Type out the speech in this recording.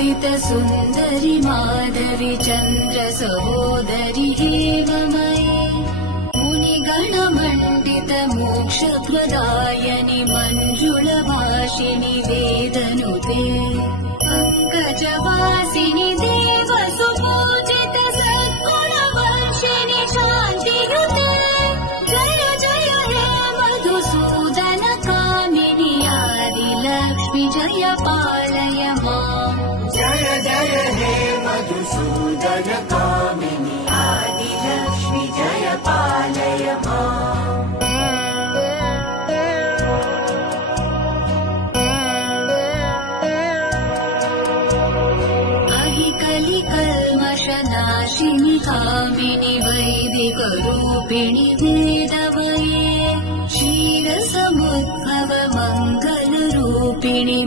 सुन्दरि माधवि चन्द्र सहोदरि हेममये मुनिगणमण्डित मोक्षप्रदायनि मञ्जुलभाषिणि वेदनुते पङ्कजवासिनि देवसुपूजित सद्गुणवर्षिणि शान्तियुते जय जय हे मधुसूदन कामिनि आदिलक्ष्मि जय पालय माम् जय जय हे मधुसूदन कामिनि आदिलक्ष्मि जय पालय माम् कलिकल्मषनाशिनि कामिनि वैदिकरूपिणि वेदमये क्षीरसमुद्भव मङ्गलरूपिणि